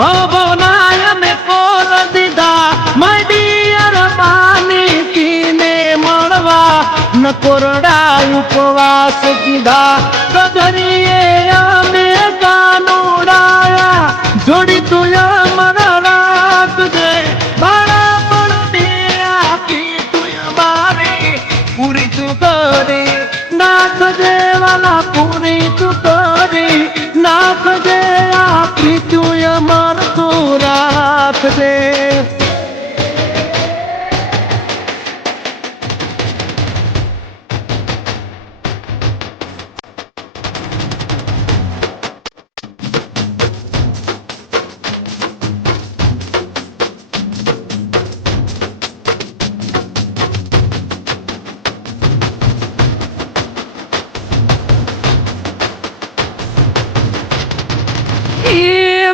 ભવનાય મેં કોલ દીધા my dear પાણી પીને મળવા ન કોરડા ઉપવાસ કીધા કધરીએ અમે કાનુડાયા જોડી તું અમર રાખજે બાળા પણ આપી તું મારી પૂરી તું કરી નાખજે વાલા પૂરી તું કરી નાખજે આપી તું અમર તું રાખજે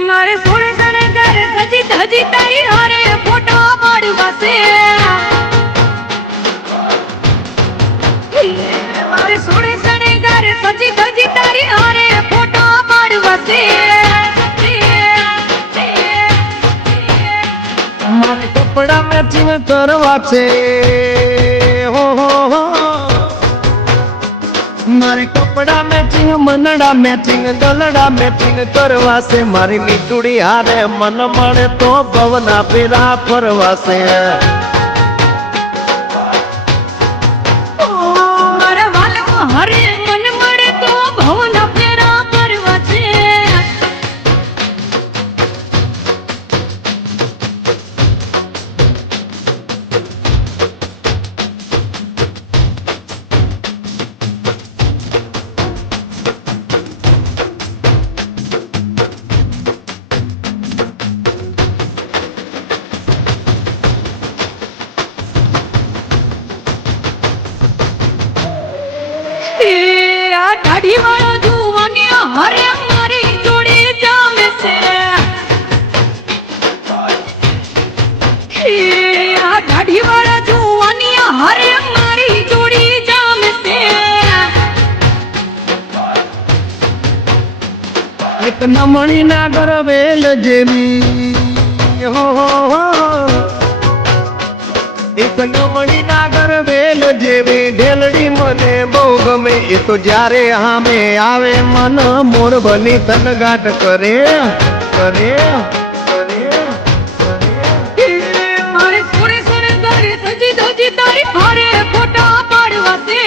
મારે સોળે સણે ઘર સજી ધજી તારી હારે ફોટો પાડવા છે મારે સોળે સણે ઘર સજી ધજી તારી હારે ફોટો પાડવા છે મારે કપડા મેચિંગ કરવા છે હો મારે કપડા મેચિંગ મનડા મેચિંગ દલડા મેચિંગ કરવા છે મારી મીઠુડી હારે મન મળે તો ભવના પેરા ફરવા છે મારા વાલકો હરે મન મળે તો ભવના ફેરા કરવા છે આ ઢાઢી વાળો જુવાનિયા હરે મારી જોડી જામે છે આ ઢાઢી વાળા જુવાનિયા હરે મારી જોડી જામે છે એક નમણી ના ગરવેલ જેવી હો એક નમણી ના ગરવેલ જેવી ઢેલડી મને બહુ ગમે એ તો જ્યારે સામે આવે મન મોર બની તનગાટ કરે કરે મારે સોરે સોરે ઘરે સજી ધજી તારી હારે ફોટા પાડવા છે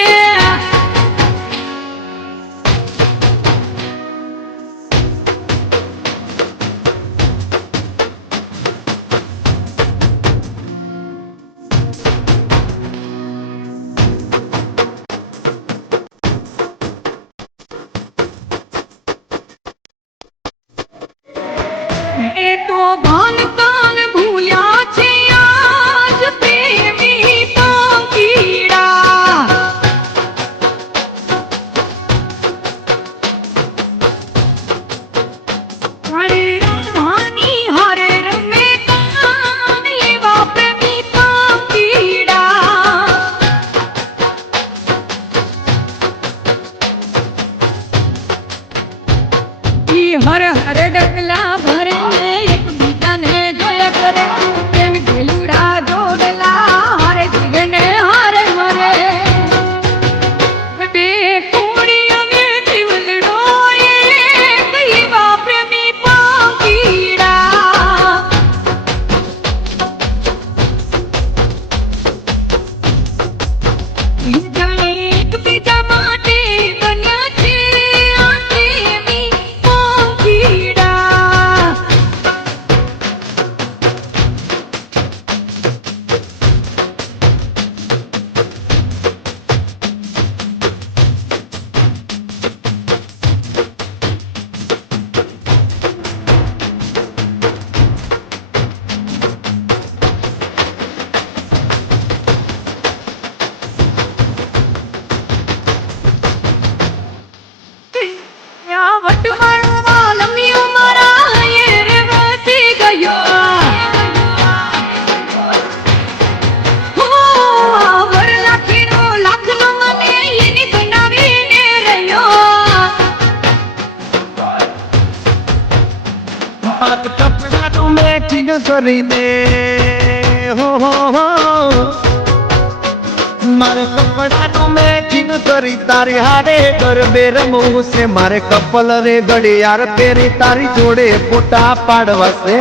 કરીને હો મારે કપડાનું મેચિંગ કરી તારી હારે ગરબે રમવું છે મારે કપલ રે ઘડિયાળ પહેરી તારી જોડે ફોટા પાડવા છે